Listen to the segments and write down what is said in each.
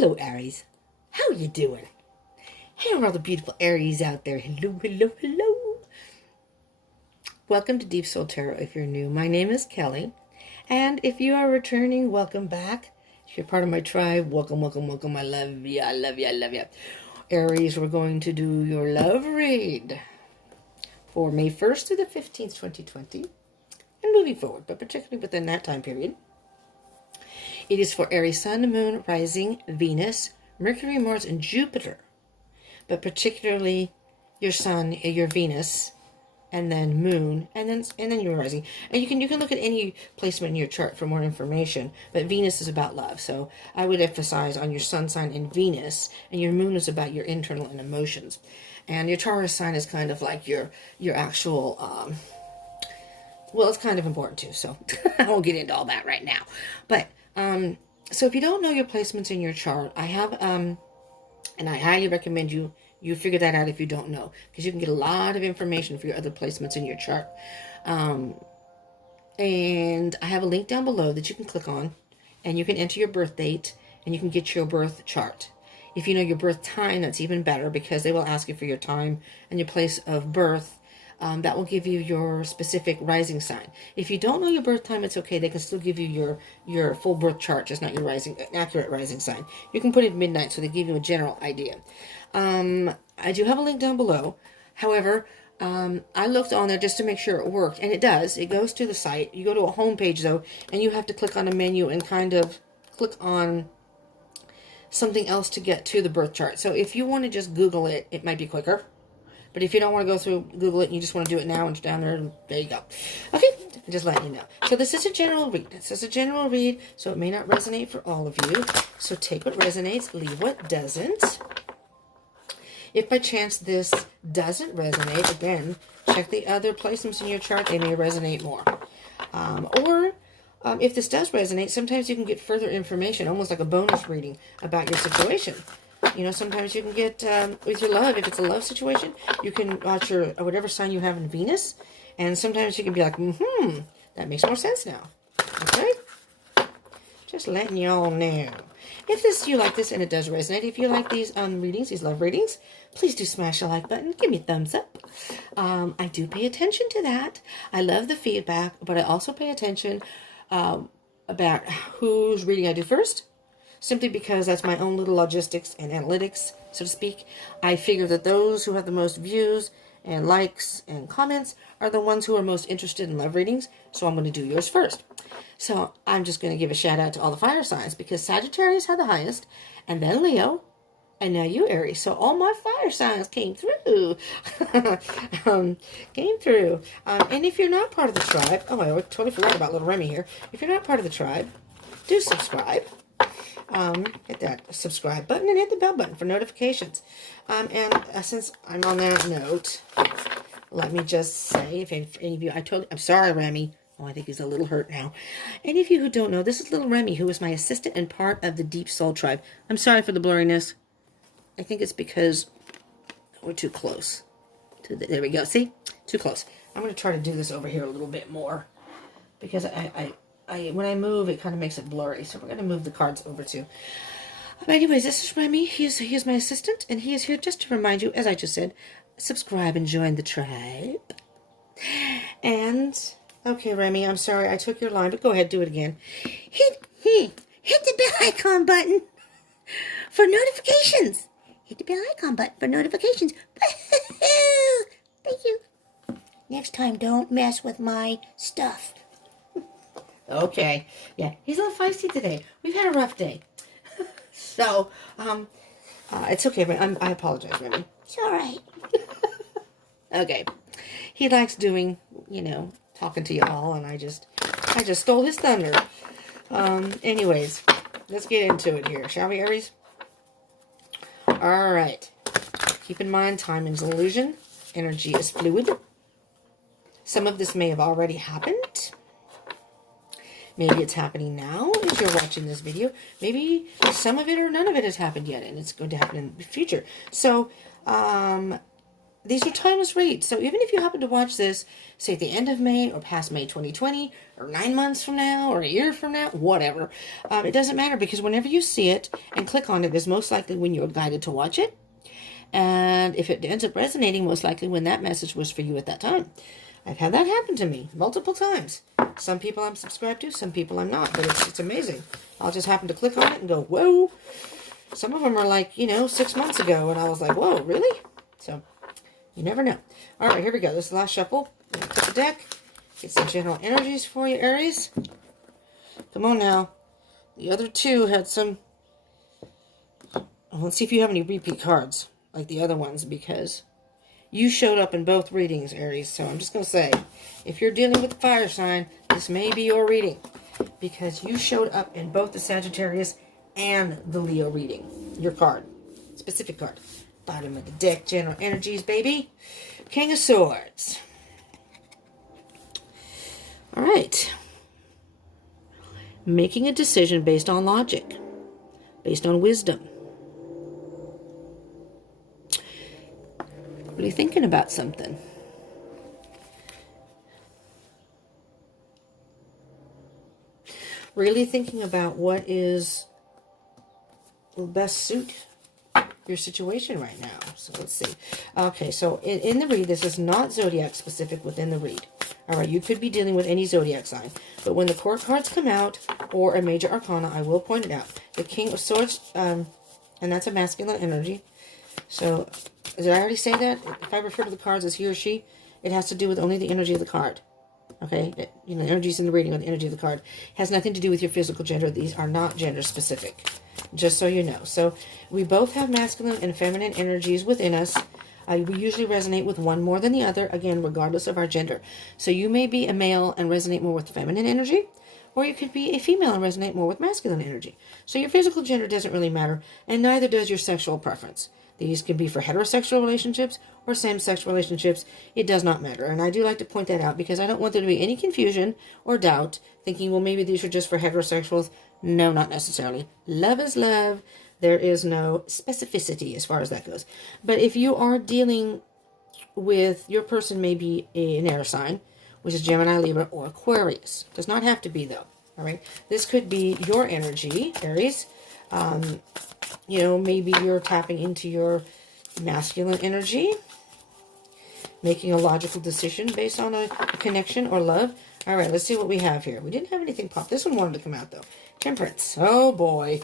Hello, Aries. How are you doing? Hey, all the beautiful Aries out there. Hello, hello, hello. Welcome to Deep Soul Tarot if you're new. My name is Kelly. And if you are returning, welcome back. If you're part of my tribe, welcome, welcome, welcome. I love you, I love you, I love you. Aries, we're going to do your love read for May 1st through the 15th, 2020. And moving forward, but particularly within that time period. It is for Aries, Sun, Moon, Rising, Venus, Mercury, Mars, and Jupiter. But particularly your Sun, your Venus, and then Moon, and then your Rising. And you can look at any placement in your chart for more information. But Venus is about love, so I would emphasize on your Sun sign and Venus, and your Moon is about your internal and emotions. And your Taurus sign is kind of like your actual. Well, it's kind of important too, so I won't get into all that right now. But so if you don't know your placements in your chart, I have and I highly recommend you figure that out if you don't know, because you can get a lot of information for your other placements in your chart. And I have a link down below that you can click on, and you can enter your birth date, and you can get your birth chart. If you know your birth time, that's even better, because they will ask you for your time and your place of birth. That will give you your specific rising sign. If you don't know your birth time, it's okay. They can still give you your full birth chart, just not your accurate rising sign. You can put it midnight, so they give you a general idea. I do have a link down below. However, I looked on there just to make sure it worked, and it does. It goes to the site. You go to a home page, though, and you have to click on a menu and kind of click on something else to get to the birth chart. So if you want to just Google it, it might be quicker. But if you don't want to go through Google it and you just want to do it now and it's down there you go. Okay, just letting you know. So this is a general read. This is a general read, so it may not resonate for all of you. So take what resonates, leave what doesn't. If by chance this doesn't resonate, again, check the other placements in your chart. They may resonate more. If this does resonate, sometimes you can get further information, almost like a bonus reading about your situation. You know, sometimes you can get, with your love, if it's a love situation, you can watch your, whatever sign you have in Venus, and sometimes you can be like, that makes more sense now. Okay? Just letting you all know. If you like this and it does resonate, if you like these readings, these love readings, please do smash the like button. Give me a thumbs up. I do pay attention to that. I love the feedback, but I also pay attention about whose reading I do first. Simply because that's my own little logistics and analytics, so to speak. I figure that those who have the most views and likes and comments are the ones who are most interested in love readings, so I'm going to do yours first. So I'm just going to give a shout out to all the fire signs, because Sagittarius had the highest, and then Leo, and now you, Aries. So all my fire signs came through. Came through. And if you're not part of the tribe, oh, I totally forgot about little Remy here. If you're not part of the tribe, do subscribe. Hit that subscribe button and hit the bell button for notifications. Since I'm on that note, let me just say, if any of you, I'm sorry, Remy. Oh, I think he's a little hurt now. Any of you who don't know, this is little Remy, who is my assistant and part of the Deep Soul Tribe. I'm sorry for the blurriness. I think it's because we're too close. There we go. See? Too close. I'm going to try to do this over here a little bit more, because when I move, it kind of makes it blurry. So we're going to move the cards over too. But anyways, this is Remy. He is my assistant, and he is here just to remind you, as I just said, subscribe and join the tribe. And, okay, Remy, I'm sorry I took your line, but go ahead, do it again. Hit the bell icon button for notifications. Hit the bell icon button for notifications. Thank you. Next time, don't mess with my stuff. Okay, yeah, he's a little feisty today. We've had a rough day. So, it's okay, I apologize, Remy. It's all right. Okay. He likes doing, talking to you all, and I just stole his thunder. Anyways, let's get into it here, shall we, Aries? All right. Keep in mind, time is an illusion. Energy is fluid. Some of this may have already happened. Maybe it's happening now if you're watching this video. Maybe some of it or none of it has happened yet, and it's going to happen in the future. So, these are timeless reads. So even if you happen to watch this, say at the end of May or past May 2020, or 9 months from now, or a year from now, whatever, it doesn't matter, because whenever you see it and click on it is most likely when you're guided to watch it. And if it ends up resonating, most likely when that message was for you at that time. I've had that happen to me multiple times. Some people I'm subscribed to, some people I'm not, but it's amazing. I'll just happen to click on it and go, whoa. Some of them are like, 6 months ago, and I was like, whoa, really? So, you never know. All right, here we go. This is the last shuffle. I'm going to put the deck. Get some general energies for you, Aries. Come on now. The other two had some... Let's see if you have any repeat cards like the other ones, because you showed up in both readings, Aries. So I'm just going to say, if you're dealing with the fire sign, this may be your reading, because you showed up in both the Sagittarius and the Leo reading. Your card. Specific card. Bottom of the deck, general energies, baby. King of Swords. All right. Making a decision based on logic. Based on wisdom. Really thinking about something. Really thinking about what is will best suit your situation right now. So let's see. Okay, so in the read, this is not zodiac specific within the read. All right, you could be dealing with any zodiac sign, but when the court cards come out or a major arcana, I will point it out. The King of Swords, and that's a masculine energy. So, did I already say that? If I refer to the cards as he or she, it has to do with only the energy of the card. Okay? The energies in the reading or the energy of the card. It has nothing to do with your physical gender. These are not gender specific. Just so you know. So, we both have masculine and feminine energies within us. We usually resonate with one more than the other, again, regardless of our gender. So, you may be a male and resonate more with feminine energy, or you could be a female and resonate more with masculine energy. So, your physical gender doesn't really matter, and neither does your sexual preference. These can be for heterosexual relationships or same-sex relationships. It does not matter. And I do like to point that out because I don't want there to be any confusion or doubt, thinking, well, maybe these are just for heterosexuals. No, not necessarily. Love is love. There is no specificity as far as that goes. But if you are dealing with, your person may be an air sign, which is Gemini, Libra, or Aquarius. Does not have to be, though. All right. This could be your energy, Aries. Maybe you're tapping into your masculine energy, making a logical decision based on a connection or love. All right, let's see what we have here. We didn't have anything pop. This one wanted to come out, though. Temperance. Oh, boy.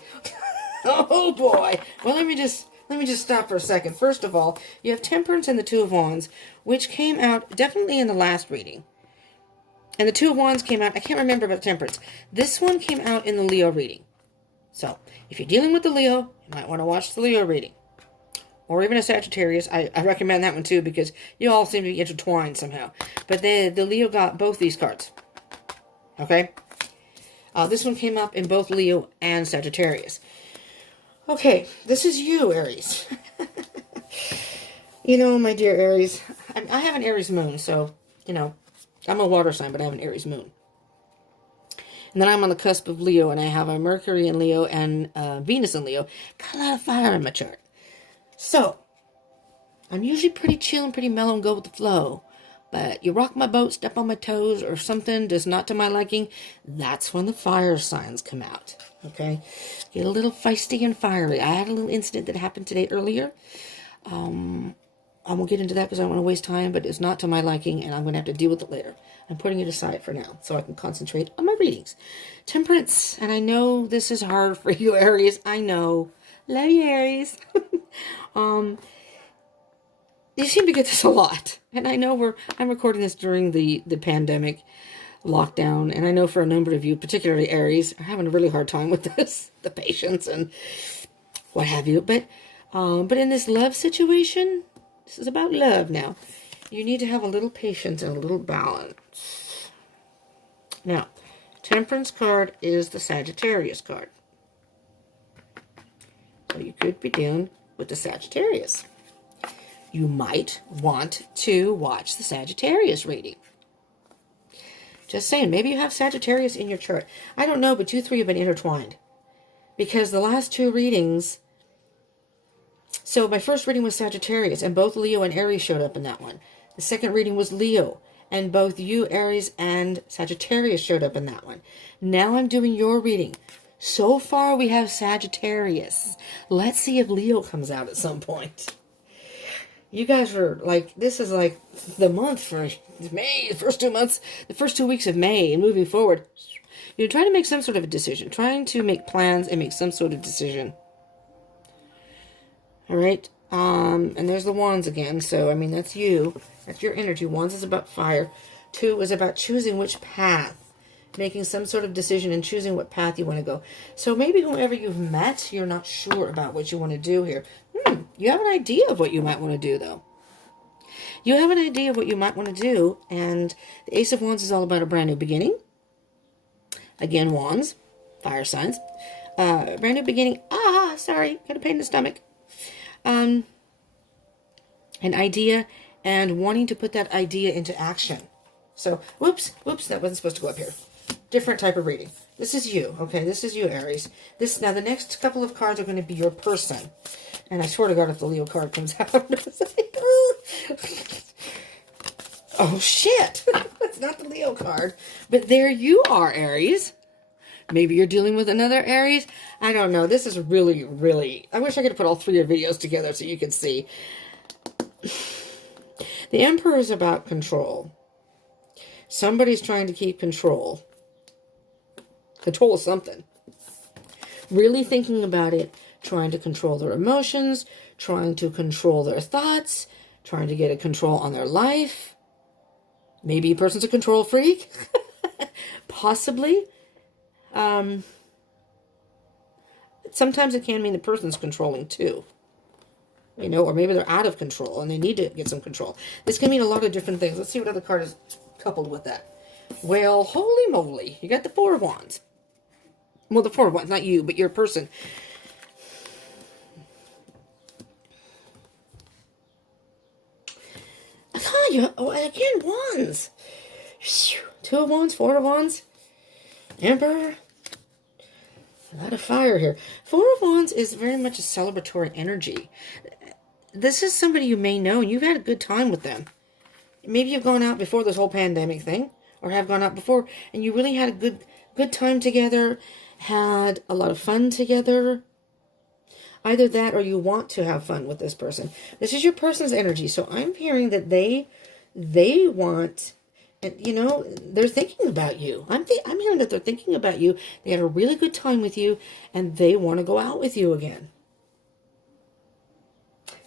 Oh, boy. Well, let me just stop for a second. First of all, you have Temperance and the Two of Wands, which came out definitely in the last reading. And the Two of Wands came out, I can't remember about Temperance. This one came out in the Leo reading. So, if you're dealing with the Leo, you might want to watch the Leo reading. Or even a Sagittarius. I recommend that one too, because you all seem to be intertwined somehow. But the Leo got both these cards. Okay? This one came up in both Leo and Sagittarius. Okay, this is you, Aries. My dear Aries, I have an Aries moon, so, I'm a water sign, but I have an Aries moon. And then I'm on the cusp of Leo, and I have a Mercury in Leo and Venus in Leo. Got a lot of fire in my chart. So, I'm usually pretty chill and pretty mellow and go with the flow. But you rock my boat, step on my toes, or something just not to my liking, that's when the fire signs come out. Okay? Get a little feisty and fiery. I had a little incident that happened today earlier. I won't get into that because I don't want to waste time, but it's not to my liking, and I'm going to have to deal with it later. I'm putting it aside for now so I can concentrate on my readings. Temperance, and I know this is hard for you, Aries. I know. Love you, Aries. You seem to get this a lot, and I know I'm recording this during the pandemic lockdown, and I know for a number of you, particularly Aries, are having a really hard time with this, the patience and what have you. But in this love situation, this is about love now. You need to have a little patience and a little balance. Now, Temperance card is the Sagittarius card. So you could be dealing with the Sagittarius. You might want to watch the Sagittarius reading. Just saying, maybe you have Sagittarius in your chart. I don't know, but you three have been intertwined. Because the last two readings, So my first reading was Sagittarius, and both Leo and Aries showed up in that one. The second reading was Leo, and both you, Aries, and Sagittarius showed up in that one. Now I'm doing your reading. So far we have Sagittarius. Let's see if Leo comes out at some point. You guys are like, this is like the month for May, the first 2 months, the first 2 weeks of May, and moving forward. You're trying to make some sort of a decision, trying to make plans and make some sort of decision. All right. And there's the wands again. So, I mean, that's you. That's your energy. Wands is about fire. 2 is about choosing which path. Making some sort of decision and choosing what path you want to go. So maybe whoever you've met, you're not sure about what you want to do here. You have an idea of what you might want to do, though. You have an idea of what you might want to do. And the Ace of Wands is all about a brand new beginning. Again, wands. Fire signs. Brand new beginning. Sorry. Got a pain in the stomach. An idea and wanting to put that idea into action. So, whoops, that wasn't supposed to go up here. Different type of reading. This is you, okay? This is you, Aries. Now, the next couple of cards are going to be your person. And I swear to God, if the Leo card comes out, oh, shit. It's not the Leo card. But there you are, Aries. Maybe you're dealing with another Aries. I don't know. This is really, really... I wish I could put all 3 of videos together so you could see. The Emperor is about control. Somebody's trying to keep control. Control of something. Really thinking about it. Trying to control their emotions. Trying to control their thoughts. Trying to get a control on their life. Maybe a person's a control freak. Possibly. Sometimes it can mean the person's controlling too. You know, or maybe they're out of control and they need to get some control. This can mean a lot of different things. Let's see what other card is coupled with that. Well, holy moly. You got the 4 of Wands. Well, the 4 of Wands, not you, but your person. Again, Wands. 2 of Wands, 4 of Wands. Emperor. A lot of fire here. 4 of Wands is very much a celebratory energy. This is somebody you may know, and you've had a good time with them. Maybe you've gone out before this whole pandemic thing, or have gone out before, and you really had a good time together, had a lot of fun together. Either that, or you want to have fun with this person. This is your person's energy, so I'm hearing that they want... And, you know, they're thinking about you. I'm hearing that they're thinking about you. They had a really good time with you, and they want to go out with you again.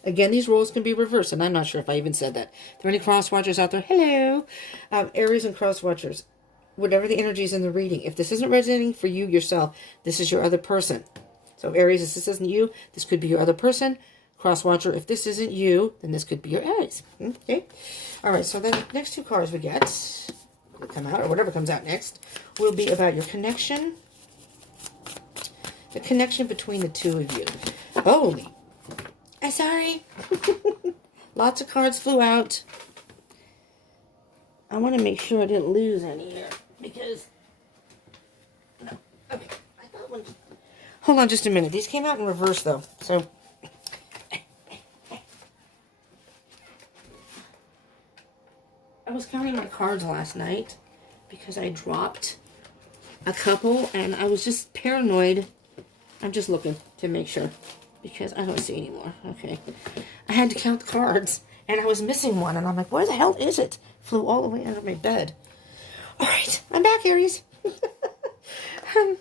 Again, these roles can be reversed, and I'm not sure if I even said that. If there are any cross-watchers out there, hello. Aries and cross-watchers, whatever the energy is in the reading, if this isn't resonating for you yourself, this is your other person. So, Aries, if this isn't you, this could be your other person. Cross-watcher, if this isn't you, then this could be your Aries. Okay? All right, so then the next 2 cards we get, that come out, or whatever comes out next, will be about your connection. The connection between the 2 of you. Holy. I'm sorry. Lots of cards flew out. I want to make sure I didn't lose any here, because... No. Okay. I thought one... Hold on just a minute. These came out in reverse, though, so... I was counting my cards last night because I dropped a couple and I was just paranoid. I'm just looking to make sure because I don't see anymore. Okay. I had to count the cards and I was missing one and I'm like, where the hell is it? Flew all the way under my bed. All right. I'm back, Aries. All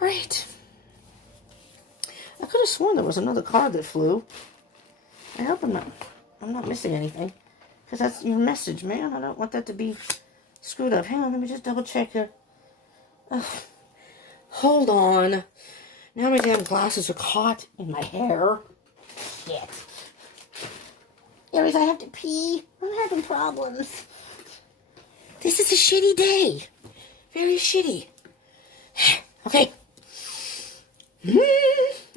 right. I could have sworn there was another card that flew. I hope I'm not missing anything. Because that's your message, man. I don't want that to be screwed up. Hang on, let me just double check here. Hold on. Now my damn glasses are caught in my hair. Shit. Aries, I have to pee. I'm having problems. This is a shitty day. Very shitty. Okay.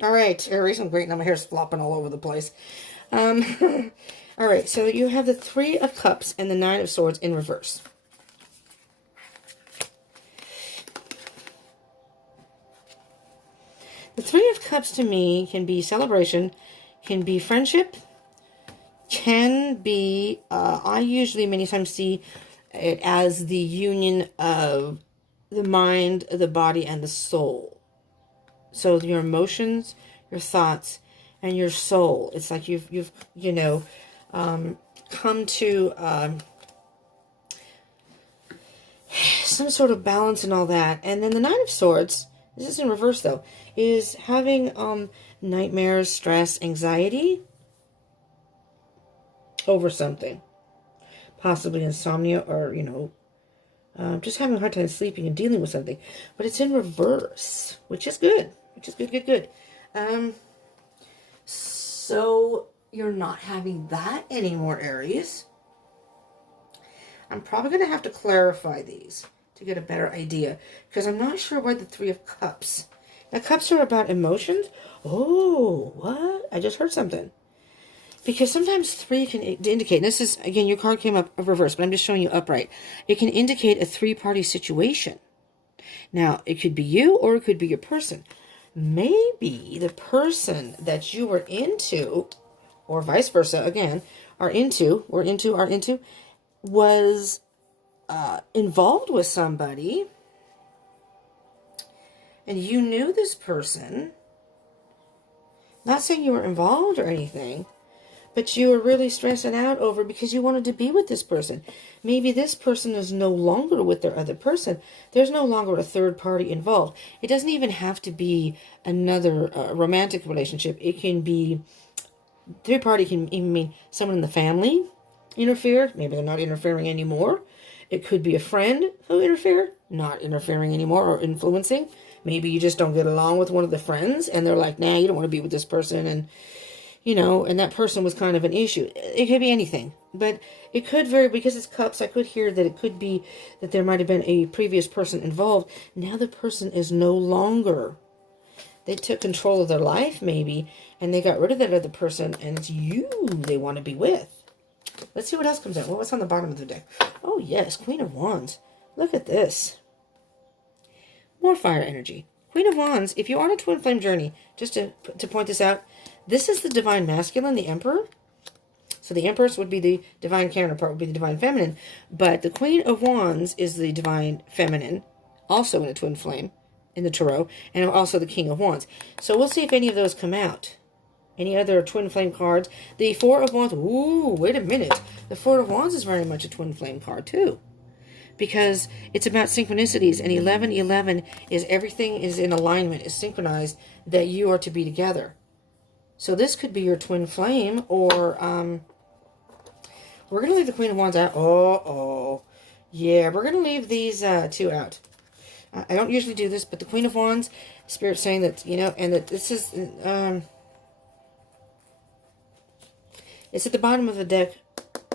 All right, Aries, I'm great. Now my hair's flopping all over the place. All right, so you have the 3 of Cups and the 9 of Swords in reverse. The 3 of Cups to me can be celebration, can be friendship, can be, I usually many times see it as the union of the mind, the body, and the soul. So your emotions, your thoughts, and your soul. It's like you've come to some sort of balance and all that. And then the Nine of Swords, this is in reverse though, is having nightmares, stress, anxiety over something. Possibly insomnia, or, just having a hard time sleeping and dealing with something. But it's in reverse, which is good. Good. So you're not having that anymore, Aries. I'm probably going to have to clarify these to get a better idea, because I'm not sure why the Three of Cups. Now, cups are about emotions. Oh, what? I just heard something. Because sometimes three can indicate, and this is, again, your card came up reversed, but I'm just showing you upright. It can indicate a three-party situation. Now, it could be you or it could be your person. Maybe the person that you were into, or vice versa, again, was involved with somebody, and you knew this person. Not saying you were involved or anything, but you were really stressing out over because you wanted to be with this person. Maybe this person is no longer with their other person. There's no longer a third party involved. It doesn't even have to be another romantic relationship. It can be, third party can even mean someone in the family interfered. Maybe they're not interfering anymore. It could be a friend who interfered, not interfering anymore or influencing. Maybe you just don't get along with one of the friends and they're like, nah, you don't want to be with this person, and and that person was kind of an issue. It could be anything, but it could vary, because it's cups. I could hear that it could be that there might have been a previous person involved. Now the person is no longer. They took control of their life maybe, and they got rid of that other person, and it's you they want to be with. Let's see what else comes out. What's on the bottom of the deck? Oh yes, Queen of Wands. Look at this. More fire energy. Queen of Wands, if you're on a twin flame journey, just to point this out, this is the divine masculine, the Emperor. So the Empress would be the divine counterpart, would be the divine feminine. But the Queen of Wands is the divine feminine, also in a twin flame, in the Tarot, and also the King of Wands. So we'll see if any of those come out. Any other twin flame cards. The Four of Wands, ooh, wait a minute. The Four of Wands is very much a twin flame card too, because it's about synchronicities, and 1111 is everything is in alignment, is synchronized, that you are to be together. So this could be your twin flame, or we're going to leave the Queen of Wands out. Yeah, we're going to leave these two out. I don't usually do this, but the Queen of Wands, Spirit's saying that, and that this is, it's at the bottom of the deck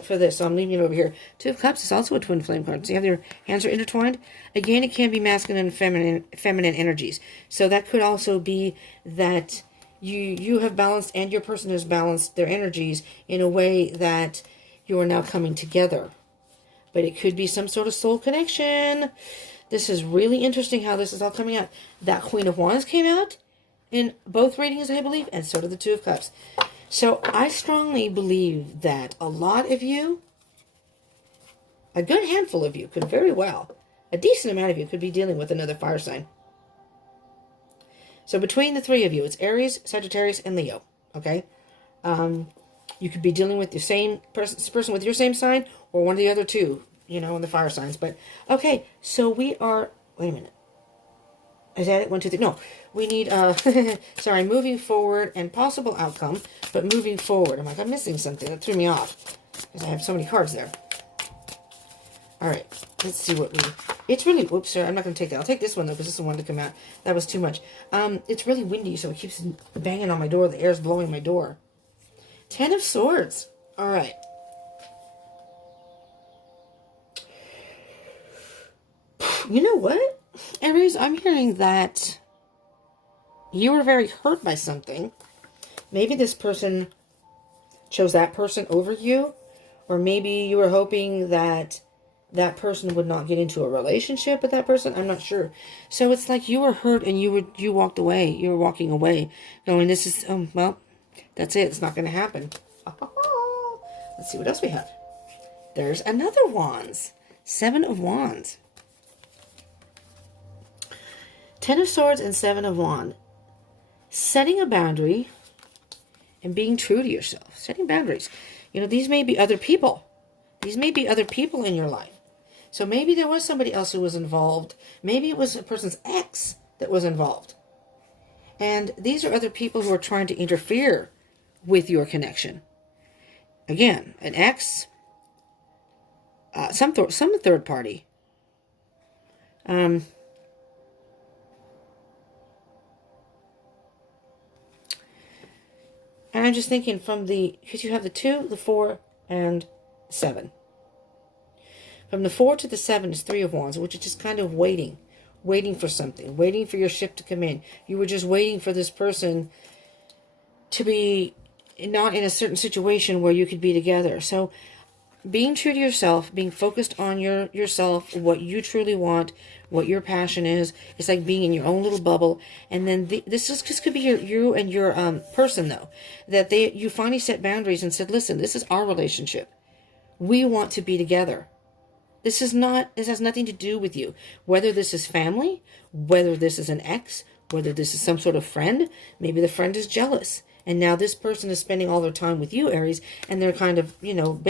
for this, so I'm leaving it over here. Two of Cups is also a twin flame card. So you have your hands are intertwined. Again, it can be masculine and feminine energies. So that could also be that you have balanced, and your person has balanced their energies in a way that you are now coming together. But it could be some sort of soul connection. This is really interesting how this is all coming out. That Queen of Wands came out in both readings, I believe, and so did the Two of Cups. So I strongly believe that a lot of you, a good handful of you, could very well, a decent amount of you, could be dealing with another fire sign. So between the three of you, it's Aries, Sagittarius, and Leo, okay? You could be dealing with the same person with your same sign, or one of the other two, in the fire signs. But, okay, so we are, wait a minute. Is that it? 1, 2, 3. No, we need, sorry, moving forward and possible outcome, but moving forward. I'm like, I'm missing something. That threw me off, because I have so many cards there. All right, let's see what we... It's really... Whoops, sorry, I'm not going to take that. I'll take this one, though, because this one wanted to come out. That was too much. It's really windy, so it keeps banging on my door. The air's blowing my door. 10 of Swords. All right. You know what, Aries? I'm hearing that you were very hurt by something. Maybe this person chose that person over you, or maybe you were hoping that that person would not get into a relationship with that person. I'm not sure. So it's like you were hurt and you walked away. You were walking away going, this is, well, That's it. It's not going to happen. Let's see what else we have. There's another Wands. 7 of Wands. 10 of Swords and 7 of Wands. Setting a boundary and being true to yourself. Setting boundaries. You know, these may be other people. These may be other people in your life. So maybe there was somebody else who was involved. Maybe it was a person's ex that was involved. And these are other people who are trying to interfere with your connection. Again, an ex, some third party. And I'm just thinking because you have the 2, the 4, and 7. From the 4 to the 7 is 3 of Wands, which is just kind of waiting for something, waiting for your ship to come in. You were just waiting for this person to be not in a certain situation where you could be together. So being true to yourself, being focused on yourself, what you truly want, what your passion is. It's like being in your own little bubble. And then this could be you and your person, though, that you finally set boundaries and said, listen, this is our relationship. We want to be together. This has nothing to do with you. Whether this is family, whether this is an ex, whether this is some sort of friend, maybe the friend is jealous. And now this person is spending all their time with you, Aries, and they're kind of, I don't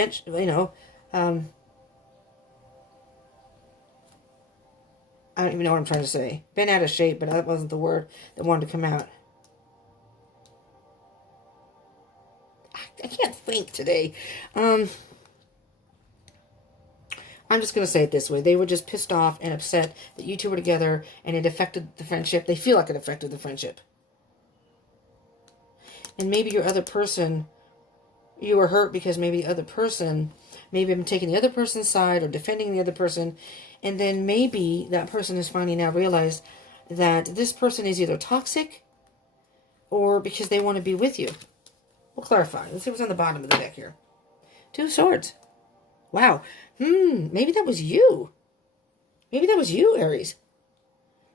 even know what I'm trying to say. Been out of shape, but that wasn't the word that wanted to come out. I can't think today. I'm just going to say it this way. They were just pissed off and upset that you two were together and it affected the friendship. They feel like it affected the friendship. And maybe your other person, you were hurt because maybe the other person, maybe I'm taking the other person's side or defending the other person. And then maybe that person has finally now realized that this person is either toxic or because they want to be with you. We'll clarify. Let's see what's on the bottom of the deck here. 2 of Swords. Wow. Maybe that was you. Maybe that was you, Aries.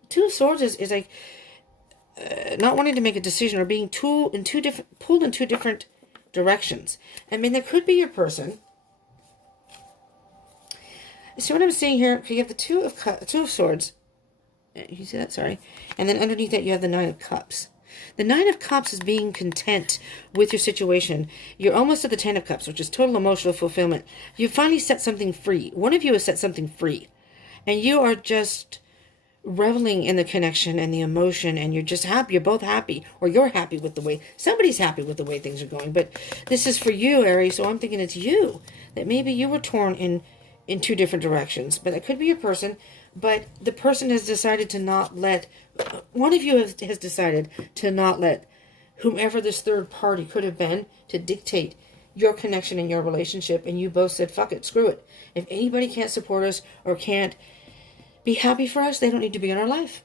2 of Swords is like not wanting to make a decision or being pulled in two different directions. I mean, that could be your person. See what I'm seeing here? Okay, you have the 2 of Swords. You see that? Sorry. And then underneath that, you have the 9 of Cups. The 9 of Cups is being content with your situation. You're almost at the 10 of Cups, which is total emotional fulfillment. You finally set something free. One of you has set something free. And you are just reveling in the connection and the emotion, and you're just happy. You're both happy. Or you're happy with the way... Somebody's happy with the way things are going. But this is for you, Aries, so I'm thinking it's you. That maybe you were torn in 2 different directions. But it could be your person. But the person has decided to not let... One of you has decided to not let whomever this third party could have been to dictate your connection and your relationship. And you both said, fuck it, screw it. If anybody can't support us or can't be happy for us, they don't need to be in our life.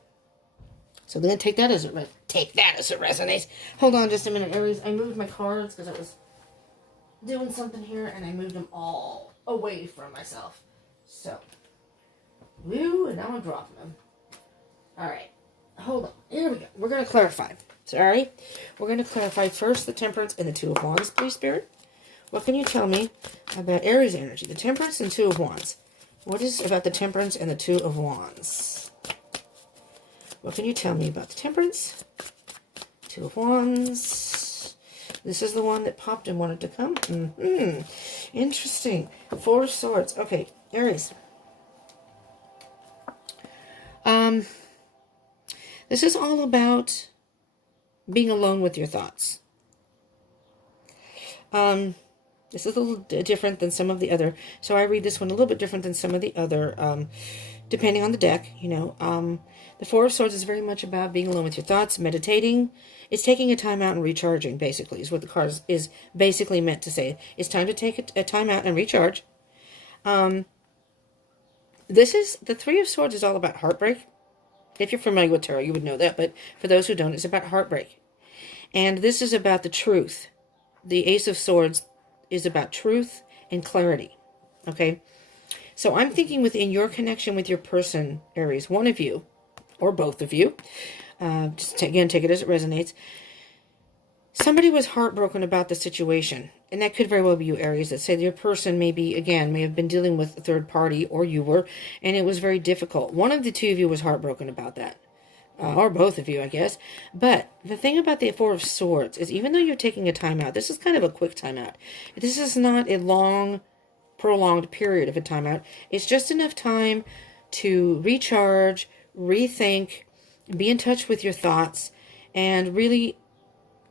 So then take that as it resonates. Hold on just a minute, Aries. I moved my cards because I was doing something here and I moved them all away from myself. So... Woo, and now I'm dropping them. Alright, hold on. Here we go. We're going to clarify. Sorry. We're going to clarify first the Temperance and the 2 of Wands, please, Spirit. What can you tell me about Aries energy? The Temperance and 2 of Wands. What is about the Temperance and the 2 of Wands? What can you tell me about the Temperance? 2 of Wands. This is the one that popped and wanted to come. Interesting. 4 of Swords. Okay, Aries. This is all about being alone with your thoughts. This is a little different than some of the other. So I read this one a little bit different than some of the other, depending on the deck, you know. The 4 of Swords is very much about being alone with your thoughts, meditating. It's taking a time out and recharging, basically, is what the card is basically meant to say. It's time to take a time out and recharge. The 3 of Swords is all about heartbreak. If you're familiar with tarot, you would know that. But for those who don't, it's about heartbreak. And this is about the truth. The Ace of Swords is about truth and clarity. Okay? So I'm thinking within your connection with your person, Aries, one of you, or both of you, just again, take it as it resonates. somebody was heartbroken about the situation. And that could very well be you, Aries, that say your person maybe, again, may have been dealing with a third party, or you were, and it was very difficult. One of the two of you was heartbroken about that. Or both of you, I guess. But the thing about the Four of Swords is, even though you're taking a time out, this is kind of a quick time out. This is not a long, prolonged period of a timeout. It's just enough time to recharge, rethink, be in touch with your thoughts, and really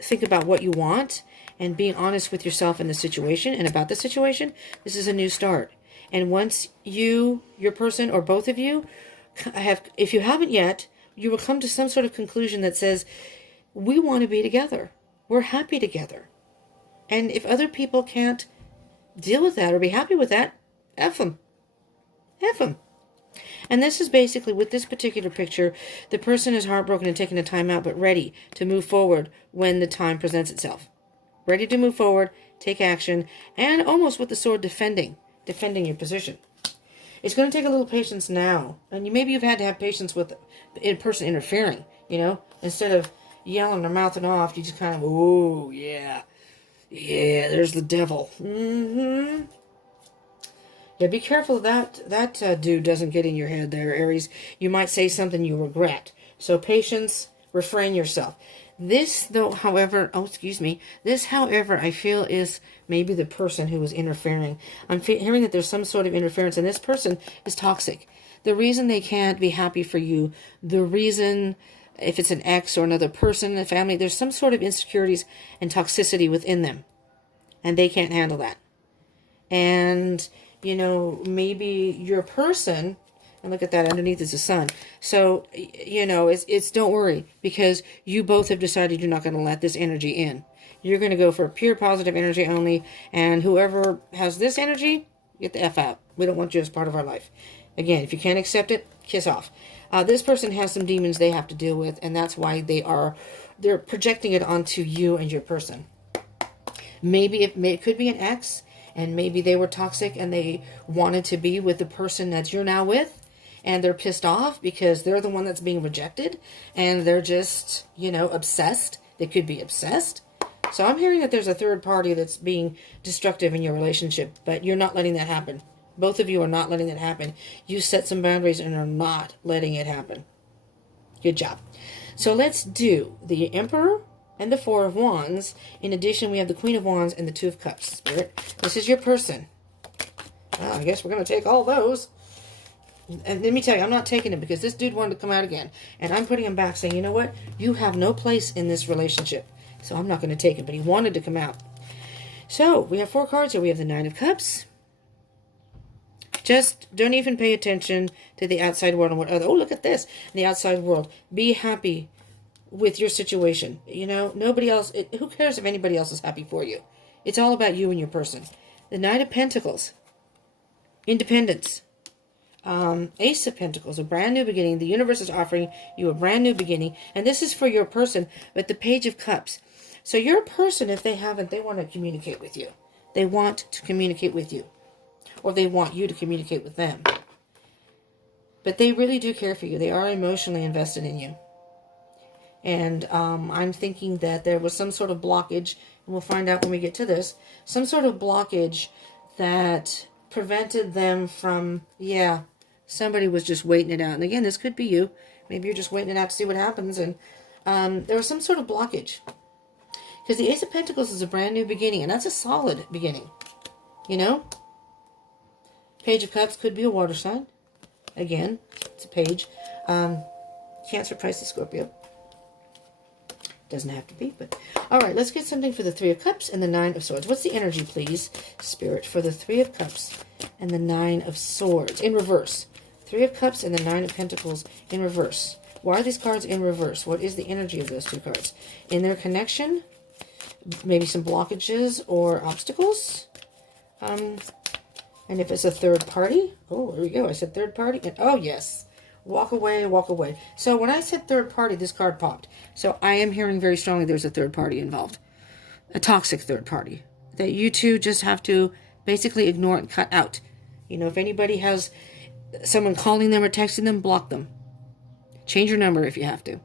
think about what you want, and being honest with yourself in the situation and about the situation. This is a new start. And once you, your person, or both of you have, if you haven't yet, you will come to some sort of conclusion that says, we want to be together. We're happy together. And if other people can't deal with that or be happy with that, F them. F them. And this is basically, with this particular picture, the person is heartbroken and taking a time out, but ready to move forward when the time presents itself. Ready to move forward, take action, and almost with the sword defending your position. It's going to take a little patience now. And maybe you've had to have patience with a person interfering, Instead of yelling or mouthing off, you just kind of, oh, yeah. Yeah, there's the devil. Mm-hmm. Yeah, be careful that dude doesn't get in your head there, Aries. You might say something you regret. So patience, refrain yourself. This, though, however, this, however, I feel is maybe the person who was interfering. I'm hearing that there's some sort of interference, and this person is toxic. The reason they can't be happy for you, the reason, if it's an ex or another person in the family, there's some sort of insecurities and toxicity within them, and they can't handle that. And, maybe your person, and look at that, underneath is the sun. So, it's don't worry, because you both have decided you're not going to let this energy in. You're going to go for pure positive energy only, and whoever has this energy, get the F out. We don't want you as part of our life. Again, if you can't accept it, kiss off. This person has some demons they have to deal with, and that's why they're projecting it onto you and your person. Maybe it could be an ex, and maybe they were toxic and they wanted to be with the person that you're now with, and they're pissed off because they're the one that's being rejected, and they're just, obsessed. They could be obsessed. So I'm hearing that there's a third party that's being destructive in your relationship, but you're not letting that happen. Both of you are not letting it happen. You set some boundaries and are not letting it happen. Good job. So let's do the Emperor and the Four of Wands. In addition, we have the Queen of Wands and the Two of Cups. Spirit, this is your person. Well, I guess we're going to take all those. And let me tell you, I'm not taking it because this dude wanted to come out again. And I'm putting him back saying, you know what? You have no place in this relationship. So I'm not going to take it. But he wanted to come out. So we have 4 cards here. We have the Nine of Cups. Just don't even pay attention to the outside world and what other. Oh, look at this. The outside world. Be happy with your situation. Nobody else. Who cares if anybody else is happy for you? It's all about you and your person. The Knight of Pentacles. Independence. Ace of Pentacles. A brand new beginning. The universe is offering you a brand new beginning. And this is for your person. But the Page of Cups. So your person, if they haven't, they want to communicate with you. They want to communicate with you. Or they want you to communicate with them. But they really do care for you. They are emotionally invested in you. And I'm thinking that there was some sort of blockage, and we'll find out when we get to this, some sort of blockage that prevented them from, somebody was just waiting it out. And again, this could be you. Maybe you're just waiting it out to see what happens. And there was some sort of blockage. Because the Ace of Pentacles is a brand new beginning, and that's a solid beginning. Page of Cups could be a water sign. Again, it's a page. Cancer, Pisces, Scorpio. Doesn't have to be, but... Alright, let's get something for the Three of Cups and the Nine of Swords. What's the energy, please, Spirit, for the Three of Cups and the Nine of Swords? In reverse. Three of Cups and the Nine of Pentacles in reverse. Why are these cards in reverse? What is the energy of those two cards? In their connection? Maybe some blockages or obstacles? And if it's a third party, oh, there we go. I said third party. And oh, yes. Walk away, walk away. So when I said third party, this card popped. So I am hearing very strongly there's a third party involved. A toxic third party. That you two just have to basically ignore and cut out. If anybody has someone calling them or texting them, block them. Change your number if you have to.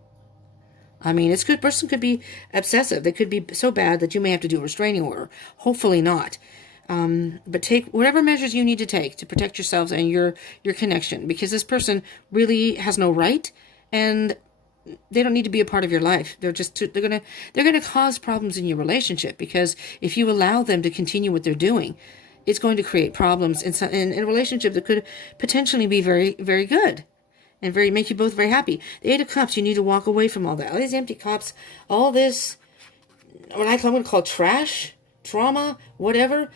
I mean, it's good. Person could be obsessive. They could be so bad that you may have to do a restraining order. Hopefully not. But take whatever measures you need to take to protect yourselves and your connection, because this person really has no right, and they don't need to be a part of your life. They're gonna cause problems in your relationship, because if you allow them to continue what they're doing, it's going to create problems in a relationship that could potentially be very, very good and make you both very happy. The Eight of Cups, you need to walk away from all that. All these empty cups, all this, what I'm going to call trash, trauma, whatever.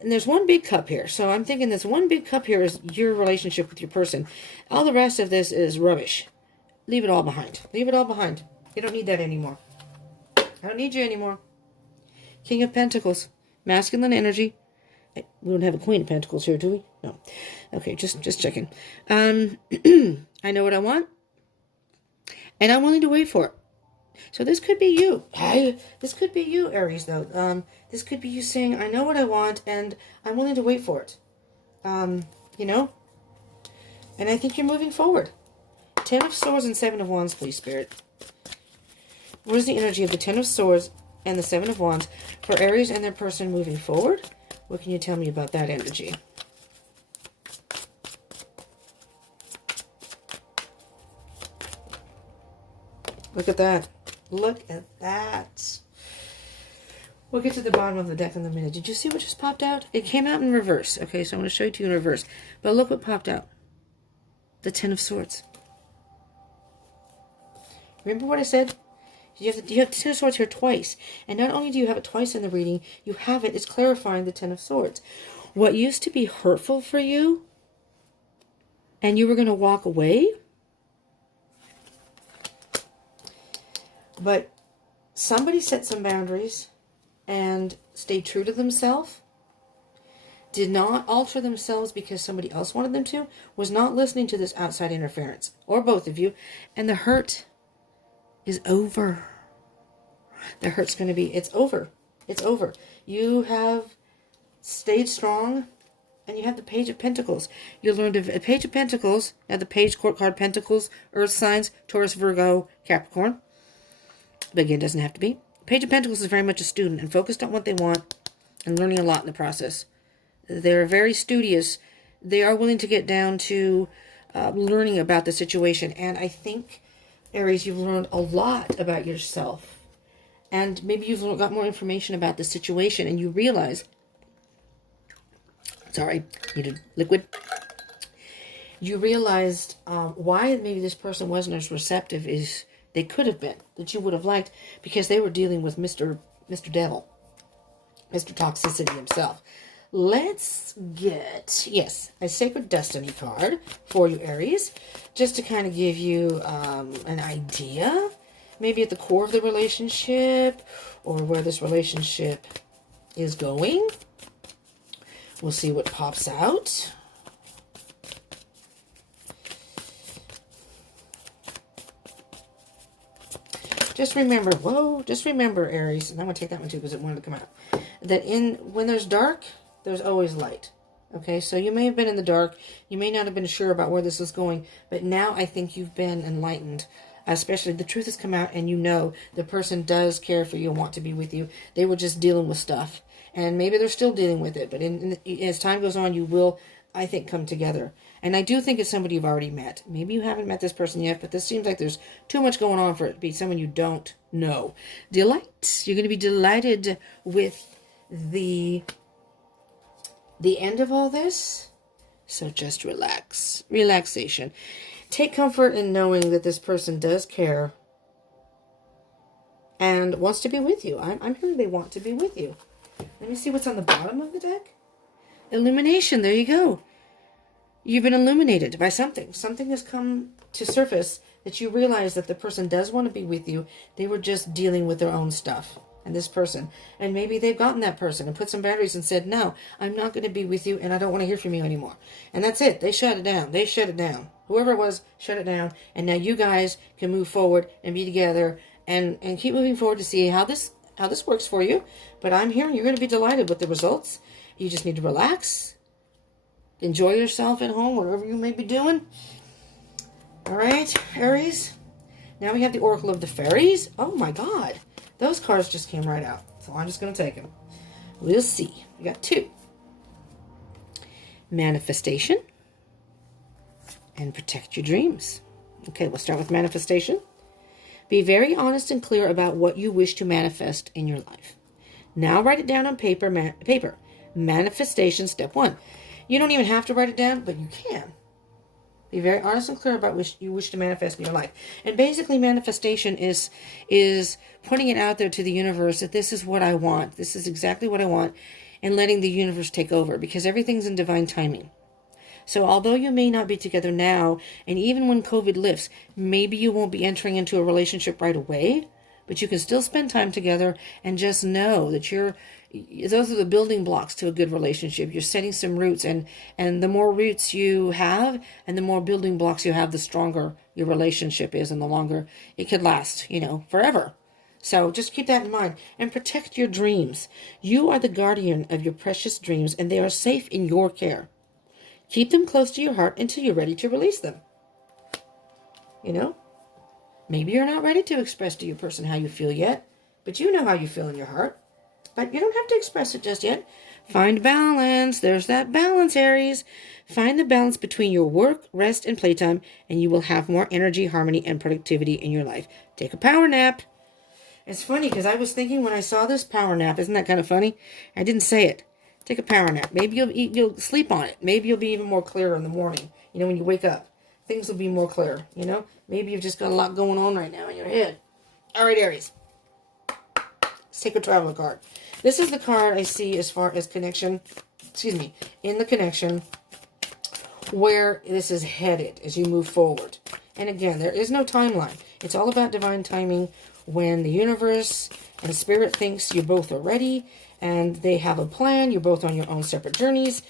And there's one big cup here. So I'm thinking this one big cup here is your relationship with your person. All the rest of this is rubbish. Leave it all behind. Leave it all behind. You don't need that anymore. I don't need you anymore. King of Pentacles, masculine energy. We don't have a Queen of Pentacles here, do we? No. Okay, just checking. I know what I want, and I'm willing to wait for it. So this could be you. This could be you, Aries, though. This could be you saying, I know what I want, and I'm willing to wait for it. You know? And I think you're moving forward. 10 of Swords and 7 of Wands, please, Spirit. What is the energy of the 10 of Swords and the 7 of Wands for Aries and their person moving forward? What can you tell me about that energy? Look at that. Look at that. We'll get to the bottom of the deck in a minute. Did you see what just popped out? It came out in reverse. Okay, so I'm going to show it to you in reverse. But look what popped out. The 10 of Swords. Remember what I said? You have the 10 of Swords here twice. And not only do you have it twice in the reading, you have it, it's clarifying the 10 of Swords. What used to be hurtful for you, and you were going to walk away, but somebody set some boundaries and stayed true to themselves, did not alter themselves because somebody else wanted them to, was not listening to this outside interference, or both of you, and the hurt is over. The hurt's going to be, it's over. It's over. You have stayed strong, and you have the Page of Pentacles. You learned a Page of Pentacles, now the Page Court card, Pentacles, Earth signs, Taurus, Virgo, Capricorn. But again, it doesn't have to be. Page of Pentacles is very much a student and focused on what they want and learning a lot in the process. They're very studious. They are willing to get down to learning about the situation. And I think, Aries, you've learned a lot about yourself. And maybe you've got more information about the situation and you realize, sorry, needed liquid. You realized why maybe this person wasn't as receptive as they could have been, that you would have liked, because they were dealing with Mr. Devil, Mr. Toxicity himself. Let's get, yes, a Sacred Destiny card for you, Aries, just to kind of give you an idea, maybe at the core of the relationship, or where this relationship is going. We'll see what pops out. Just remember, Aries, and I'm going to take that one too because it wanted to come out, that when there's dark, there's always light. Okay, so you may have been in the dark, you may not have been sure about where this is going, but now I think you've been enlightened. Especially the truth has come out, and you know the person does care for you and want to be with you. They were just dealing with stuff, and maybe they're still dealing with it, but as time goes on, you will, I think, come together. And I do think it's somebody you've already met. Maybe you haven't met this person yet, but this seems like there's too much going on for it to be someone you don't know. Delight. You're going to be delighted with the end of all this. So just relax. Relaxation. Take comfort in knowing that this person does care and wants to be with you. I'm hearing they want to be with you. Let me see what's on the bottom of the deck. Illumination. There you go. You've been illuminated by something. Something has come to surface that you realize that the person does want to be with you. They were just dealing with their own stuff. And this person. And maybe they've gotten that person and put some boundaries and said, no, I'm not going to be with you and I don't want to hear from you anymore. And that's it. They shut it down. They shut it down. Whoever it was, shut it down. And now you guys can move forward and be together and keep moving forward to see how this works for you. But I'm hearing you're going to be delighted with the results. You just need to relax. Enjoy yourself at home, whatever you may be doing. All right, Aries. Now we have the Oracle of the Fairies. Oh my God. Those cards just came right out. So I'm just going to take them. We'll see. We got 2. Manifestation and protect your dreams. Okay, we'll start with manifestation. Be very honest and clear about what you wish to manifest in your life. Now write it down on paper. Manifestation, step 1. You don't even have to write it down, but you can. Be very honest and clear about what you wish to manifest in your life. And basically manifestation is putting it out there to the universe that this is what I want. This is exactly what I want. And letting the universe take over, because everything's in divine timing. So although you may not be together now, and even when COVID lifts, maybe you won't be entering into a relationship right away, but you can still spend time together and just know that those are the building blocks to a good relationship. You're setting some roots, and the more roots you have and the more building blocks you have, the stronger your relationship is and the longer it could last, forever. So just keep that in mind and protect your dreams. You are the guardian of your precious dreams, and they are safe in your care. Keep them close to your heart until you're ready to release them. Maybe you're not ready to express to your person how you feel yet, but you know how you feel in your heart. But you don't have to express it just yet. Find balance. There's that balance, Aries. Find the balance between your work, rest, and playtime, and you will have more energy, harmony, and productivity in your life. Take a power nap. It's funny because I was thinking when I saw this power nap, isn't that kind of funny? I didn't say it. Take a power nap. Maybe you'll sleep on it. Maybe you'll be even more clear in the morning. When you wake up, things will be more clear. Maybe you've just got a lot going on right now in your head. All right, Aries. Let's take a traveler card. This is the card I see as far as connection. In the connection where this is headed as you move forward. And again, there is no timeline. It's all about divine timing. When the universe and spirit thinks you both are ready and they have a plan, you're both on your own separate journeys,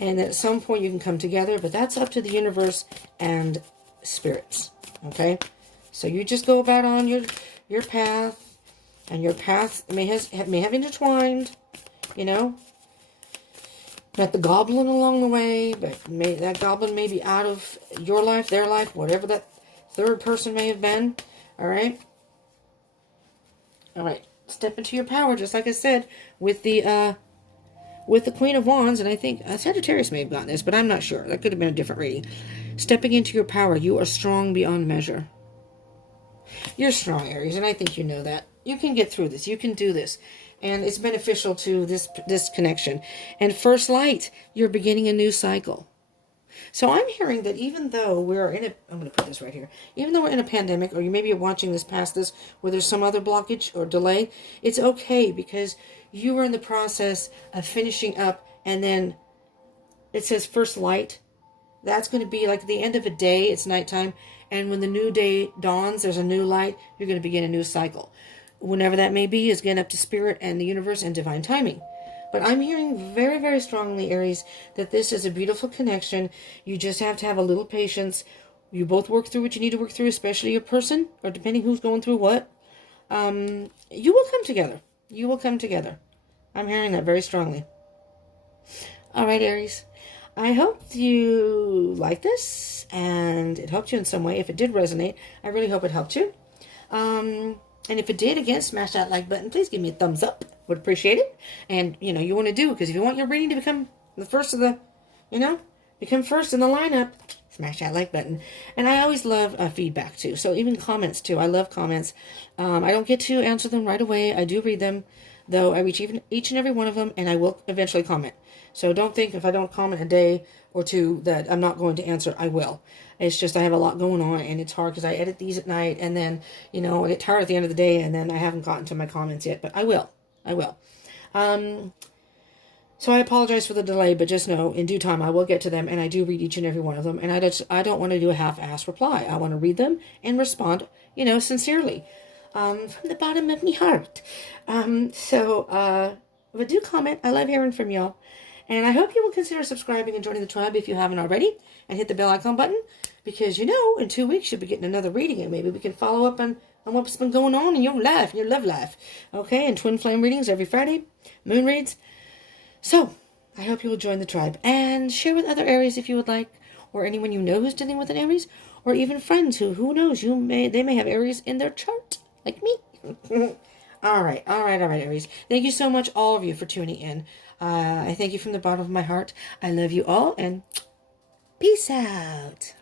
and at some point you can come together, but that's up to the universe and spirits, okay? So you just go about on your path, and your path may have intertwined, met the goblin along the way, but that goblin may be out of your life, their life, whatever that third person may have been, all right? All right, step into your power, just like I said, with the Queen of Wands, and I think Sagittarius may have gotten this, but I'm not sure. That could have been a different reading. Stepping into your power, you are strong beyond measure. You're strong, Aries, and I think you know that. You can get through this. You can do this, and it's beneficial to this connection. And first light, you're beginning a new cycle. So I'm hearing that even though we're in I'm going to put this right here. Even though we're in a pandemic, or you maybe are watching this past this, where there's some other blockage or delay, it's okay because you are in the process of finishing up, and then it says first light. That's going to be like the end of a day. It's nighttime. And when the new day dawns, there's a new light. You're going to begin a new cycle. Whenever that may be is again up to spirit and the universe and divine timing. But I'm hearing very, very strongly, Aries, that this is a beautiful connection. You just have to have a little patience. You both work through what you need to work through, especially your person, or depending who's going through what. You will come together. You will come together. I'm hearing that very strongly. All right, Aries. I hope you like this and it helped you in some way. If it did resonate, I really hope it helped you. And if it did, again, smash that like button. Please give me a thumbs up. Would appreciate it. And, you want to do, because if you want your reading to become the first of the, become first in the lineup, smash that like button. And I always love feedback, too. So even comments, too. I love comments. I don't get to answer them right away. I do read them, though. I reach each and every one of them, and I will eventually comment. So don't think if I don't comment a day or two that I'm not going to answer. I will. It's just I have a lot going on, and it's hard because I edit these at night, and then, I get tired at the end of the day, and then I haven't gotten to my comments yet, but I will. So I apologize for the delay, but just know in due time I will get to them, and I do read each and every one of them, and I don't want to do a half-ass reply. I want to read them and respond, sincerely, from the bottom of my heart. But do comment. I love hearing from y'all. And I hope you will consider subscribing and joining the tribe if you haven't already, and hit the bell icon button, because in 2 weeks you'll be getting another reading, and maybe we can follow up on what's been going on in your life, your love life. Okay, and twin flame readings every Friday, moon reads. So, I hope you will join the tribe and share with other Aries if you would like, or anyone you know who's dealing with an Aries, or even friends who knows, they may have Aries in their chart, like me. All right, Aries. Thank you so much, all of you, for tuning in. I thank you from the bottom of my heart. I love you all, and peace out.